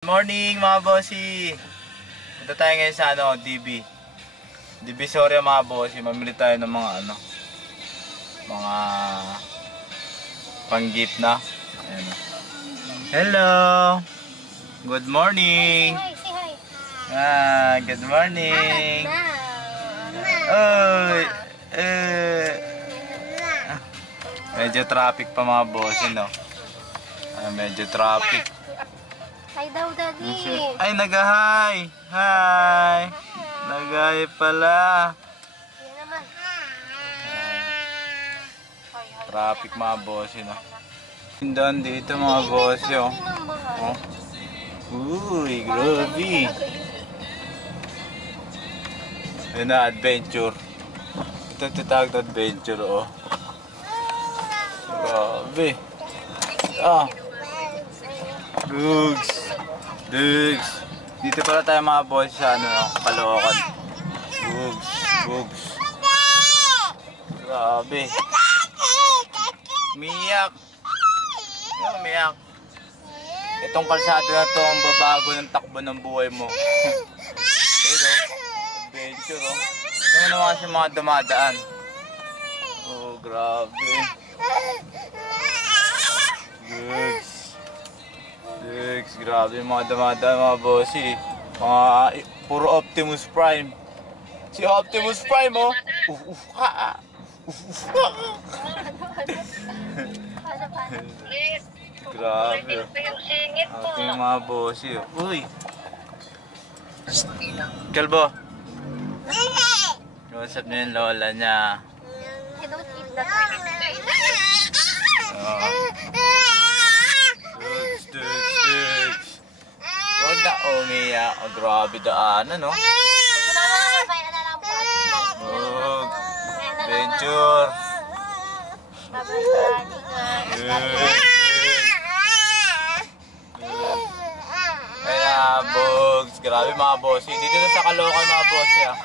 Good morning mga bossy! Punta tayo ngayon sa DB Divisoria mga bossy. Mamili tayo ng mga mga pang-gift na. Ayan. Hello! Good morning! Say hi. Good morning! Oy! Medyo traffic pa mga bossy, no? Medyo traffic. Hi daw, Daddy. Ay, nag-hi! Hi! Nag-hi pala. Yan naman. Traffic mga bossy, no? Doon dito mga bossy, oh. Oh. Uy, grabe. Ayun na, adventure. Ito tawag na adventure, oh. Grabe. Dugs. Dito pala tayo mga boss sa Caloocan. Dugs. Grabe. Miyak. Miyak. Itong kalsada na to ang babago ng takbo ng buhay mo. Pero, adventure, oh. Ano naman kasi mga dumadaan. Oh, grabe. Dugs, grabe yung mga damadaan mga bossy. Puro Optimus Prime. Si Optimus Prime, oh. Grabe. Ito yung mga bossy, oh. Uy. Kalbo. Kausap niya yung lola niya. I don't eat that. Dugs. Huwag na umiyak. Oh, grabe daanan, no? Adventure. Kaya, Bugs. Grabe mga bossy. Dito na sa Caloocan mga bossy, ah.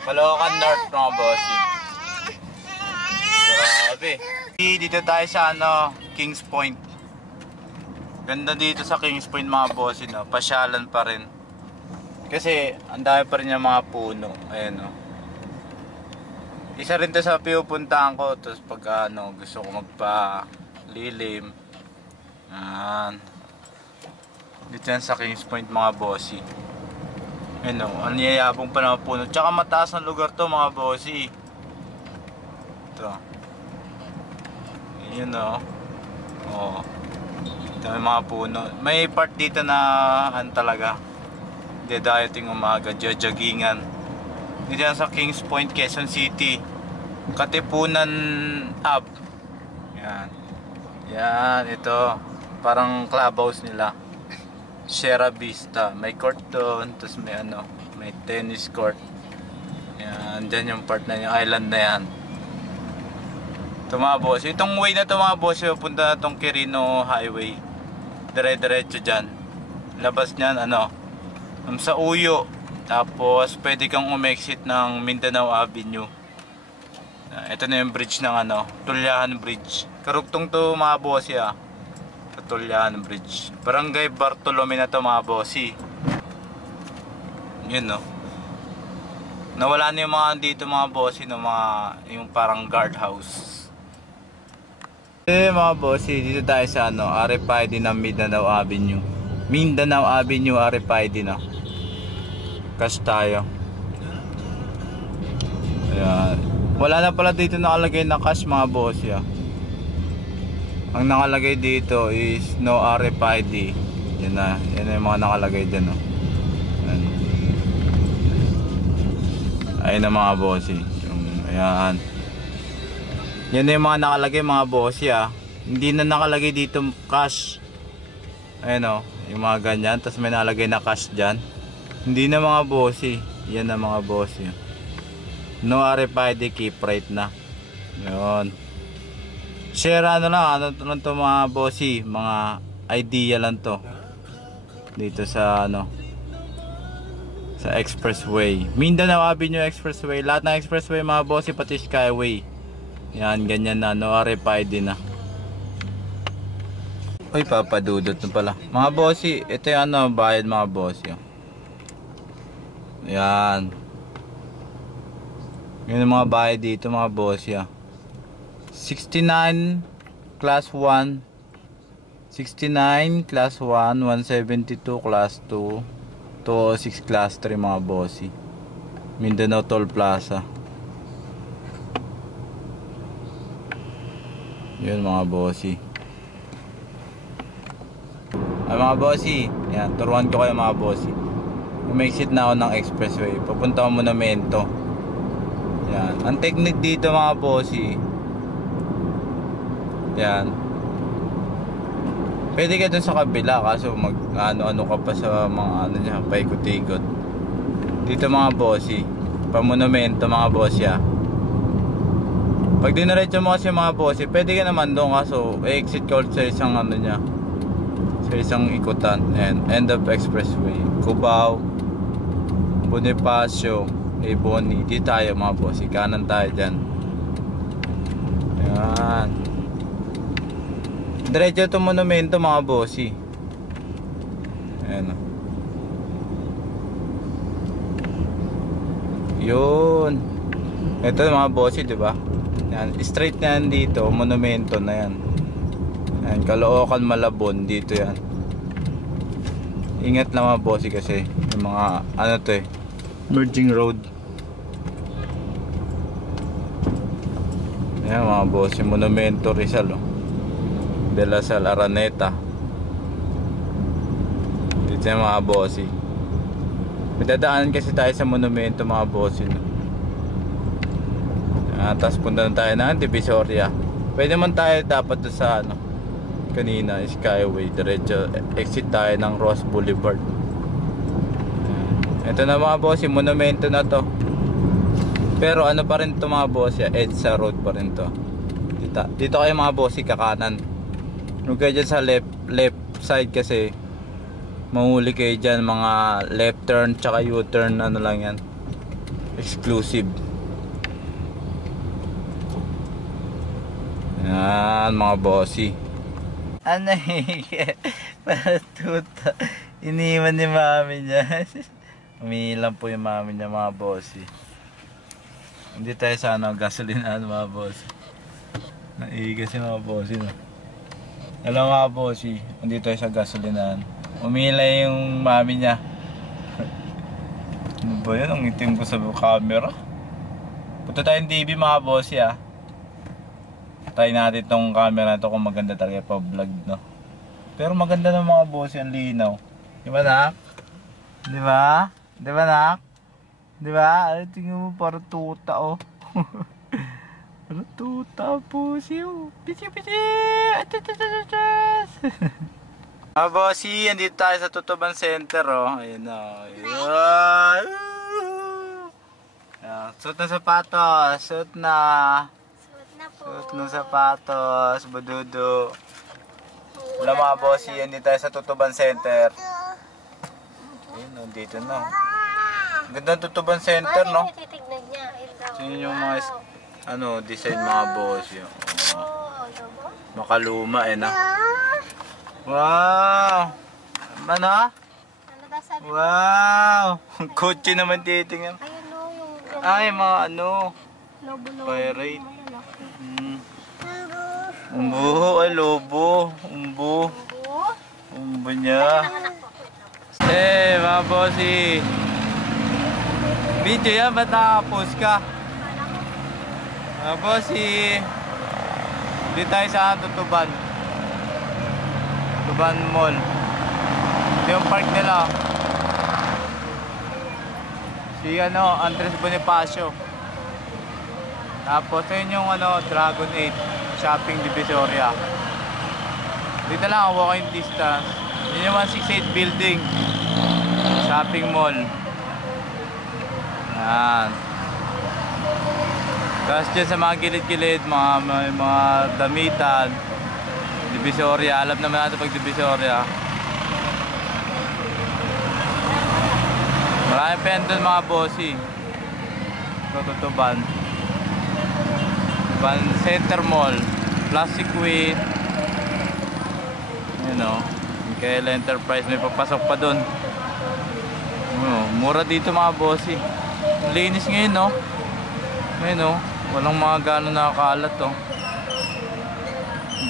Caloocan North mga bossy. Grabe. Dito tayo sa Kings Point. Ganda dito sa Kings Point mga bossy, no? Pasyalan pa rin. Kasi ang dami pa rin yung mga puno. Ayan, no? Isa rin to sa pinupuntahan ko. Tapos pag gusto ko magpa-lilim. Dito yan sa Kings Point mga bossy. Ayan, ang niyayabong pa na puno. Tsaka mataas ng lugar to mga bossy. Ito. Ayan, oh. Ito may mga puno. May part dito na talaga dadating umaga, joggingan. Dito yan sa Kings Point, Quezon City. Katipunan Ave. Yan, ito. Parang clubhouse nila. Sierra Vista. May court doon. Tapos may tennis court. Yan, dyan yung part na yung island na yan. Ito mga boss. Itong way na ito mga boss, punta na itong Quirino Highway. Dire-diretso dyan. Labas niyan, sa Uyo. Tapos, pwede kang umexit ng Mindanao Avenue. Ito na yung bridge ng Tulyahan Bridge. Karugtong to mga boss, Tulyahan Bridge. Barangay Bartolome na to mga bossy. Yun, no. Nawala na yung mga dito mga bossy, no, yung parang guardhouse. Mga bossy, dito tayo sa RFID ng Mindanao Avenue. Mindanao Avenue RFID, no. Cash tayo. Ayan. Wala na pala dito nakalagay na cash mga bossy, Ang nakalagay dito is no RFID. Yan na yung mga nakalagay dyan, no. Ayun na mga bossy. Ayan. Yan na yung mga nakalagay mga bossy, Hindi na nakalagay dito cash. Ayun, yung mga ganyan. Tapos may nakalagay na cash dyan. Hindi na mga bossy. Yan na mga bossy. No RFID, keep right na. Yun. Share lang to mga bossy, mga idea lang to dito sa sa expressway, Mindanao Avenue Expressway. Lahat ng expressway mga bossy, pati Skyway Yan, ganyan na, no RFID na. Uy, papadudot na pala. Mga bossy, ito yung ano, bayad mga bossy. Yan. Yun ang mga bayad dito mga bossy. 69 class 1. 69 class 1, 172 class 2, 206 class 3 mga bossy. Mindanao Toll Plaza. Yun mga bossy. Ay mga bossy, yan, turuan ko kayo mga bossy. Umexit na ako ng expressway, papunta ako Monumento. Yan, ang technique dito mga bossy, yan, pwede ka dun sa kabila kaso mag ano ka pa sa mga ano niya, paikot-ikot. Dito mga bossy, pa Monumento mga bossy Pag dinaretso mo kasi mga bossy, pwede ka naman doon kaso exit ka ulit sa isang ano niya, sa isang ikutan. And end of expressway, Cubao, Bonifacio, Boni. Di tayo mga bossy, kanan tayo dyan. Yan, diretso to Monumento mga bossy. Ayan. Yun. Ito mga bossy, diba? Yan, straight na yan dito, Monumento na yan. Yan, Caloocan, Malabon, dito yan. Ingat lang mga bossy kasi yung mga ano to merging road. Yan mga bossy, Monumento, Rizal De La Salle, Araneta. Dito yung mga bossy. May dadaanan kasi tayo sa Monumento mga bossy, no? Tapos punta na tayo ng Divisoria. Pwede man tayo dapat doon sa ano, kanina Skyway, diretso exit tayo ng Ross Boulevard. Ito na mga bossy, Monumento na to. Pero ano pa rin to mga bossy, EDSA Road pa rin to. Dito kayo mga bossy, kakanan. Huwag kayo dyan sa left side kasi mahuli kayo dyan, mga left turn tsaka U-turn, ano lang yan, exclusive. Yan mga bossy. Ano para tuta, iniwan ni mami niya. Umiilan po yung mami niya mga bossy. Hindi tayo sa ano, gasolinahan mga bossy. Naiiga si mga bossy, no? Alam mga bossy, hindi tayo sa gasolinahan. Umila yung mami niya. Ano ba yun? Ang itim ko sa camera. Punta tayong TV mga bossy Try natin tong camera na to kung maganda talaga pa vlog, no? Pero maganda ng mga bossy, ang linaw. Di ba nak? Di ba? Di ba nak? Di ba? Ano tingin mo, parang tuta parang tuta bossy Pichi pichi! Mga bossy, andito tayo sa Tutuban Center Ayun Ayun. Suot na sapatos, suot na. Suot ng sapatos, bududo. Wala mga bossy, andito tayo sa Tutuban Center. Ayun, nandito na. Ganda ng Tutuban Center, no? Yun yung mga ano, design mga bossy. Makaluma na. Wow! Ano? Wow! Kotse naman titingnan. Ay, mga ano, pirate. Umbo, ay lobo. Umbo. Umbo niya. Mga bossy. Video yan, ba't nakapost ka? Mga bossy. Hindi tayo sa Tutuban. Tutuban Mall. Ito yung park nila. Si ano, Andres Bonifacio. Tapos yun yung ano, Dragon 8 Shopping Divisoria. Dito lang, walking distance. Yun yung 168 building, shopping mall. Yan. Tapos dyan sa mga gilid-gilid, mga damitan, Divisoria. Alam naman natin pag Divisoria. Maraming pendon mga bossy. Tutuban. Van Center Mall, Plastic Queen. Yun o. Michaela Enterprise, may papasok pa dun. Mura dito mga bossy. Linis ngayon no. Ngayon o. Walang mga gano'n nakakalat o.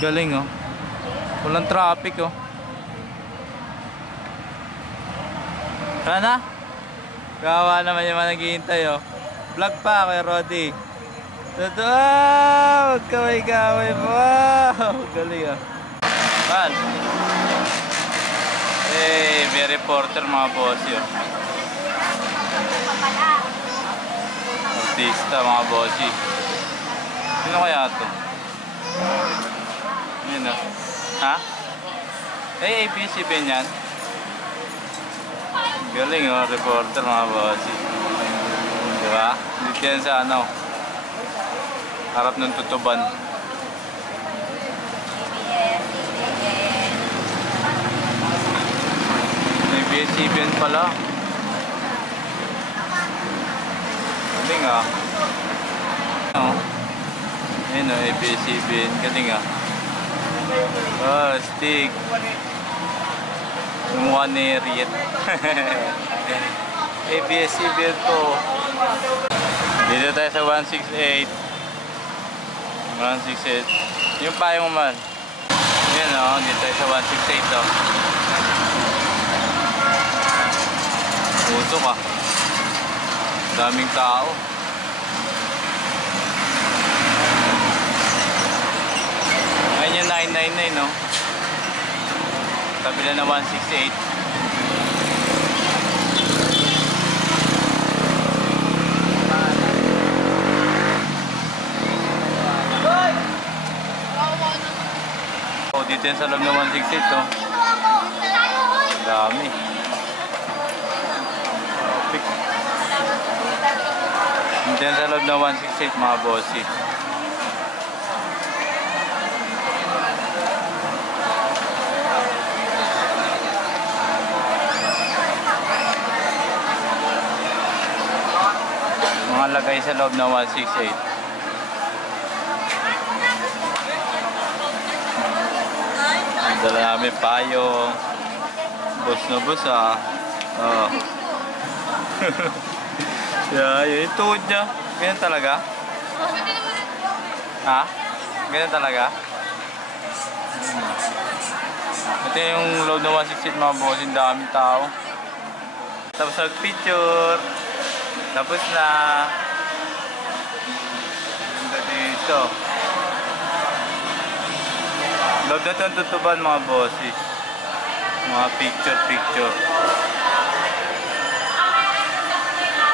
Galing o. Walang traffic o. Sana? Gawa naman yung mga naghihintay o. Vlog pa kay Roddy. Totoo! Kaway-kaway mo! Wow! Galing o. Pan! Hey, may reporter mga boss yun. Artista mga bossy. Sino kaya ito? Yun o. Ha? Eh, ABS-CBN yan. Galing o, reporter mga bossy. Diba? Dito yan sa ano. Harap ng Tutuban. ABS-CBN pala. Galing ah. Ayun o, ABS-CBN. Galing ah. Oh, stick. Yung one Harriet. ABS-CBN po. Dito tayo sa 168. 168. Yung payong man. Yan o, dito tayo sa 168 o. Puso ka. Daming tao. Ayun yung 999 no. Kabila na 168. Oh, dito yan sa loob ng 168 oh. Dami. Dito yan sa loob ng 168 mga bossy. Mga lagay sa loob ng 168. Dala namin payong. Bus na bus ah. Oh. Yeah, yung tuhod niya. Ganyan talaga? Ha? Ganyan talaga? Ito yung load ng 168 mga boss. Yung daming tao. Tapos nag-picture. Tapos na. Ganda dito. Load na ito ang Tutuban mga bosses. Mga picture.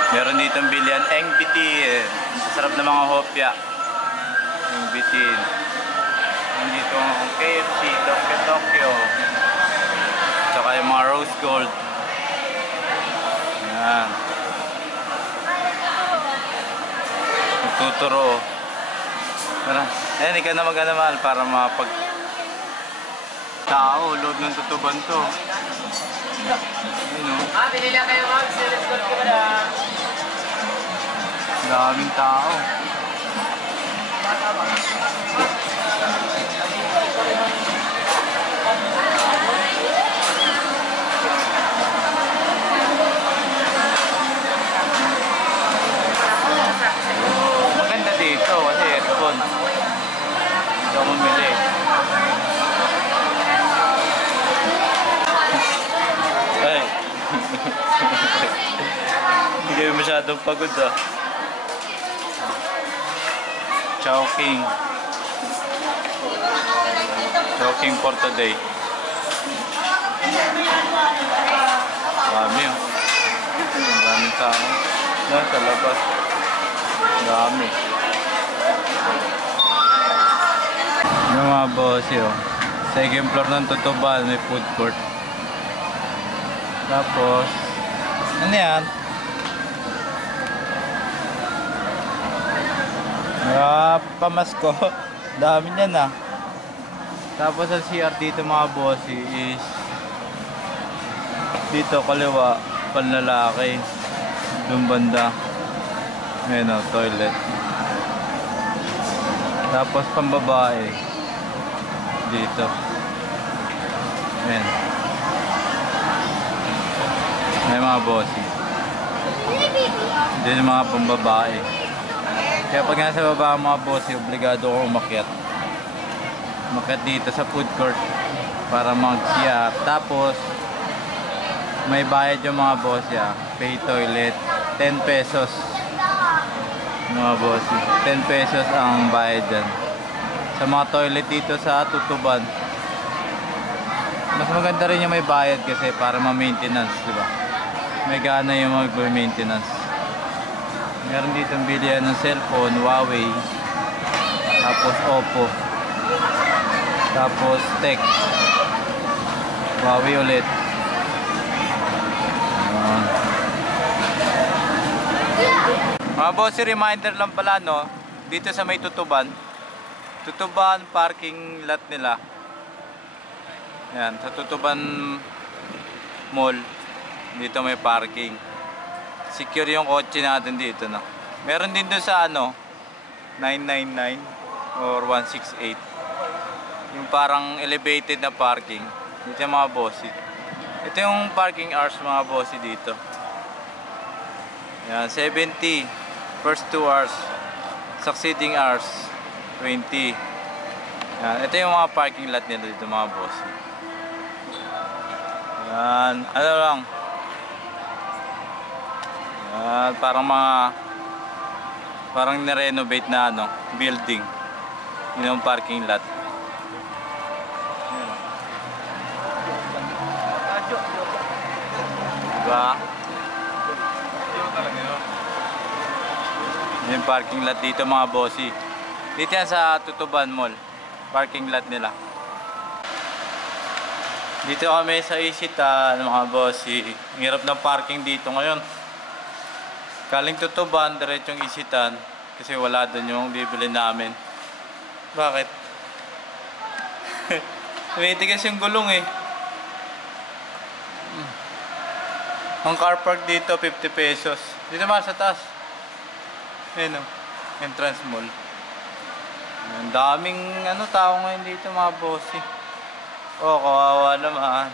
Meron dito ang bilihan. Eng bitin. Sarap na mga hopya. Eng bitin. Nandito ang KFC, Tokyo. Tsaka yung mga rose gold. Yan. Tuturo. Tara. Ayan, ikaw na mag-anamal para mapag... Tao, load ng Tutuban to. Ayun o. Pinila kayo mag select code ko na. Daming tao. Maganda dito kasi aircon. Ito mamili. Ay. Hindi kayo masyadong pagod ah. Chowking. Chowking for today. Dami oh. Daming tao. Yan sa labas. Dami. Yung mga boss yun. Second floor ng Tutuban may food court. Tapos ano yan? Pamasko. Dami niyan ah. Tapos ang CR dito mga bossy is dito kaliwa panlalaki. Doon banda. Ayan o, toilet. Tapos pambabae dito. Ayan. May mga bossy. Dito yung mga pambabae. Kaya pag nasa baba ang mga bossy, obligado ko umakyat. Umakyat dito sa food court para mag-CR. Tapos may bayad yung mga bossy, pay toilet, 10 pesos. Mga bossy, 10 pesos ang bayad dyan. Sa mga toilet dito sa Tutuban. Mas maganda rin yung may bayad kasi para ma-maintenance, diba? May gana yung mag-maintenance. Meron dito bilihan ng cellphone, Huawei. Tapos Oppo. Tapos Tech. Huawei ulit. Mga boss, reminder lang pala, no? Dito sa may Tutuban. Tutuban parking lot nila. Yan, sa Tutuban Mall. Dito may parking. Secure yung kotse natin dito, no? Meron din doon sa 999 or 168. Yung parang elevated na parking. Dito yung mga bossy. Ito yung parking hours mga bossy dito. Yan, 70. First 2 hours. Succeeding hours, 20. Yan, ito yung mga parking lot nila dito mga bossy. Yan, ano lang. Parang nirenovate na building. Yun yung parking lot. Diba? Yun yung parking lot dito mga bossy. Dito yan sa Tutuban Mall. Parking lot nila. Dito kami sa Isitan mga bossy. Ang hirap ng parking dito ngayon. Galing Tutuban, diretsong Isitan. Kasi wala doon yung bibili namin. Bakit? Tumitigas yung gulong eh. Ang car park dito, 50 pesos. Dito ba sa taas? Ayun o. Entrance mall. Ang daming tao ngayon dito mga bossy. Oh, kawawa naman.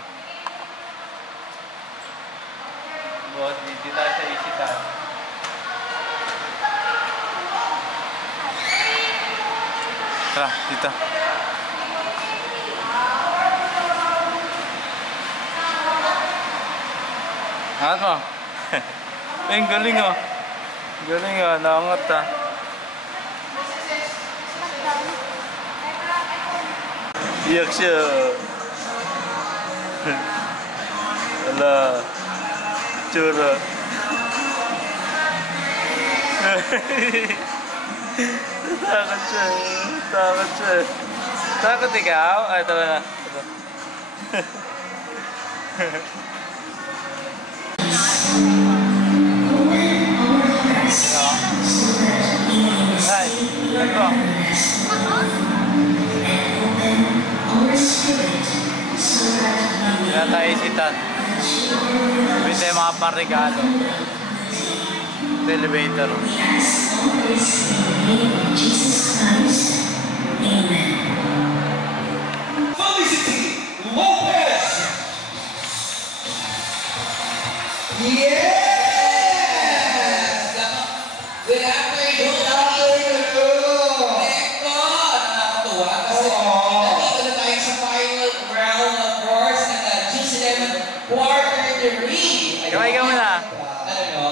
Boss, dito tayo sa Isitan. Tara, dito. Angat mo. Ay, galing oh. Galing oh, naangat ah. Iyak siya. Ala. Tsura. Takot siya. Takot siya. Takot ikaw? Ay, ito na. Ay, ano? Kaya tayo Isitan. Bili tayo mga panregalo. Sa elevator. Felicity Lopez! Yes! Good afternoon! Good afternoon! Eko! Nakakatuwa kasi nandito na tayo sa final round of course ng Juicy Lemon Quarter 3. Gaway ka muna. Ano no?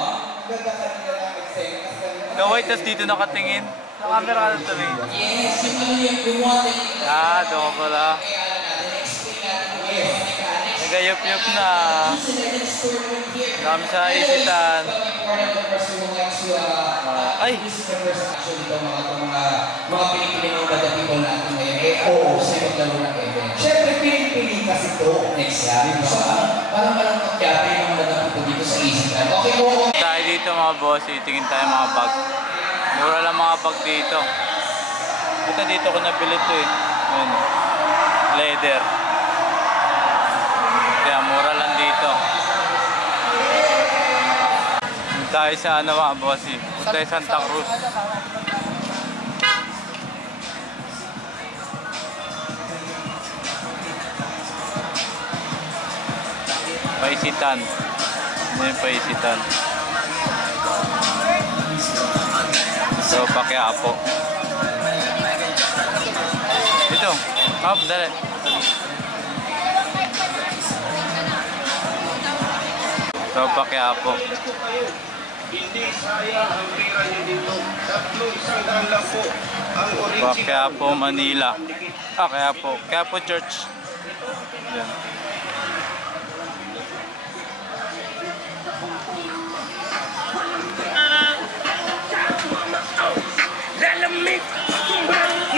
Ganda ka nila lang excited. Gaway, tas dito nakatingin. Sa camera ka tumingin. Yes, yung ano yung wanted. Doon pala. Kaya natin, explain natin kung ano yung mechanics. Nagayup-yup na. Kami sa Isitan. Ay! Mga pinipiling mga bad people natin ngayon. Oo, sa ibang laro ng event. Siyempre, pinipiling kasi ito. Next yan. So, parang kakyate yung mga bad people dito sa Isitan. Okay po. Tayo dito mga boss, tingin tayo mga bag. Mura lang mga bag dito. Dito ko nabili ito eh. Ayan. Leather. Kaya mura lang dito. Tayo sa mga boss eh. Tayo Santa Cruz. Paisitan. Ano yung Paisitan? So, Paquiapo. Ito. Hop, dali. So, Paquiapo. Hindi sayang ang pera niyo dito. 300 lang po ang original. Paquiapo, Manila. Quiapo. Quiapo Church. Yan. Lalamig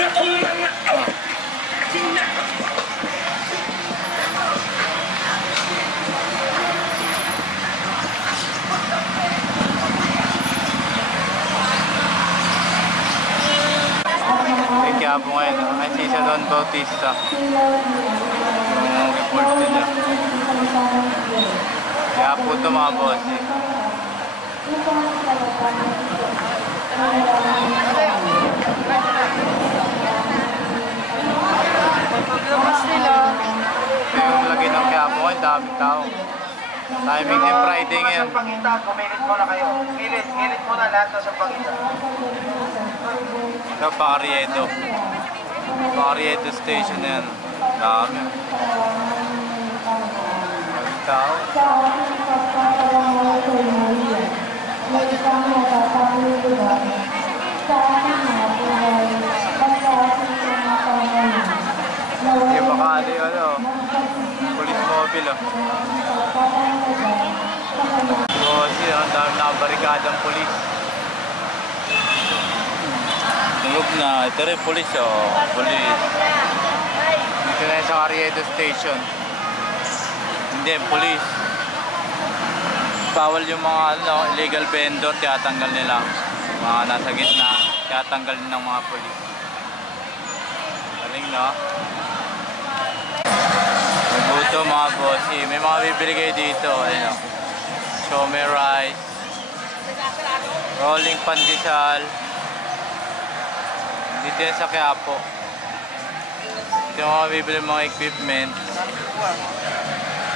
na mga Quiapo ngayon. Ay, si Don Bautista. Yung report nila. Quiapo ito mga boss eh. Paglabas nila. Ito yung lagay ng Quiapo ngayon. Daming tao. Timing din Friday ngayon. Pangitan, kumilit muna kayo. Ngilit muna lahat sa pangitan. Ito, Pacarriedo. Pacarriedo Station na yan. Dami. Daming tao. Yung Makati, ano, police mobile, oh. Kasi, ang dami nakabarikadang polis. Tulog na. Ito rin, polis, oh. Polis. Dito na yung sa Carriedo Station. Hindi, polis. Bawal yung mga ano, illegal vendor, tiyatanggal nila. Mga nasa gitna, tiyatanggal ng mga polis. Galing, no? Mabuto mga bossi. May mga bibili kayo dito. Ayun, no? Shomai rice. Rolling pandesal. Dito yan sa Quiapo. Ito yung mga bibili mga equipment.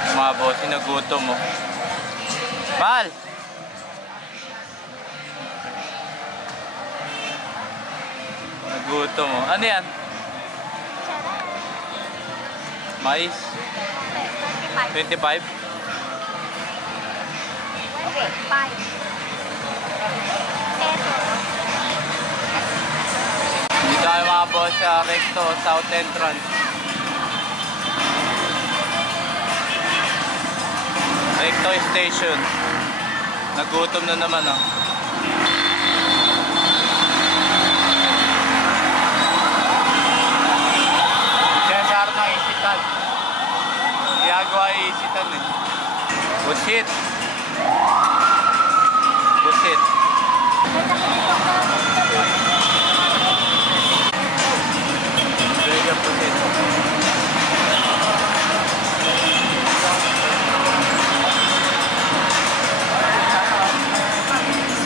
Yung mga bossi, nagutom mo. Mahal! Nagutom mo. Ano yan? Mais? 25? Okay, 5. Peso. Dito tayo mga boss sa Recto, South Entrance. Recto Station. Nagutom na naman, oh. Diyan sa harap ng Isitan. Ginagawa Isitan, eh. Busit. Busit. Burger busit.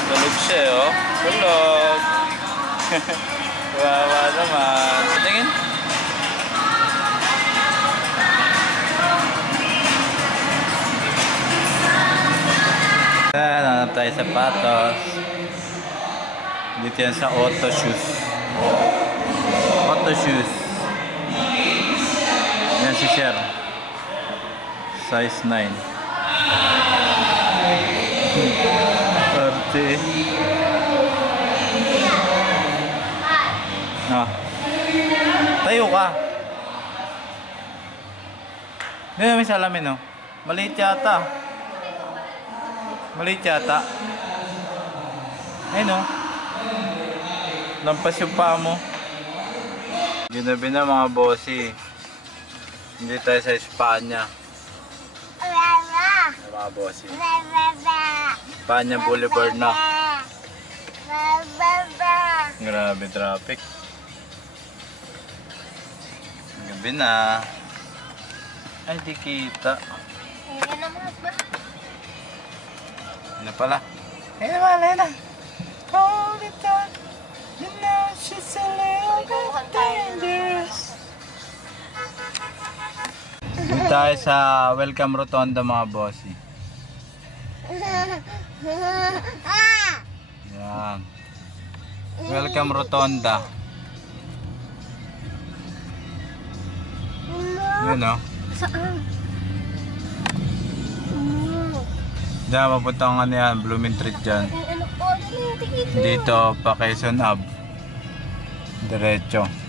Tulog siya, oh. Tulog. Wawa naman. Tingin. Hanap tayo sa sapatos. Dito yan sa Auto Shoes. Auto Shoes. Yan si Sir. Size 9. Arte. Ah. Tayo ka. Hindi namin salamin, no? Maliit yata. Maliit yata. Ayun, no? Lampas yung paa mo. Ginabi na mga bossi. Hindi tayo sa Espanya. Mga bossi. Espanya Boulevard na. Grabe traffic. Gabi na. Ay, di kita. Ayan naman, ma. Ano pala? Ayun naman, ayun na. Hold it down. You know she's a little bit dangerous. Tayo sa Welcome Rotonda mga bossy. Yan. Welcome Rotonda. Yun o. Saan? Diyan, mapunta ang ano yan, Blooming Treat dyan. Ano po? Tingin. Dito, pa Quezon Ave. Diretso.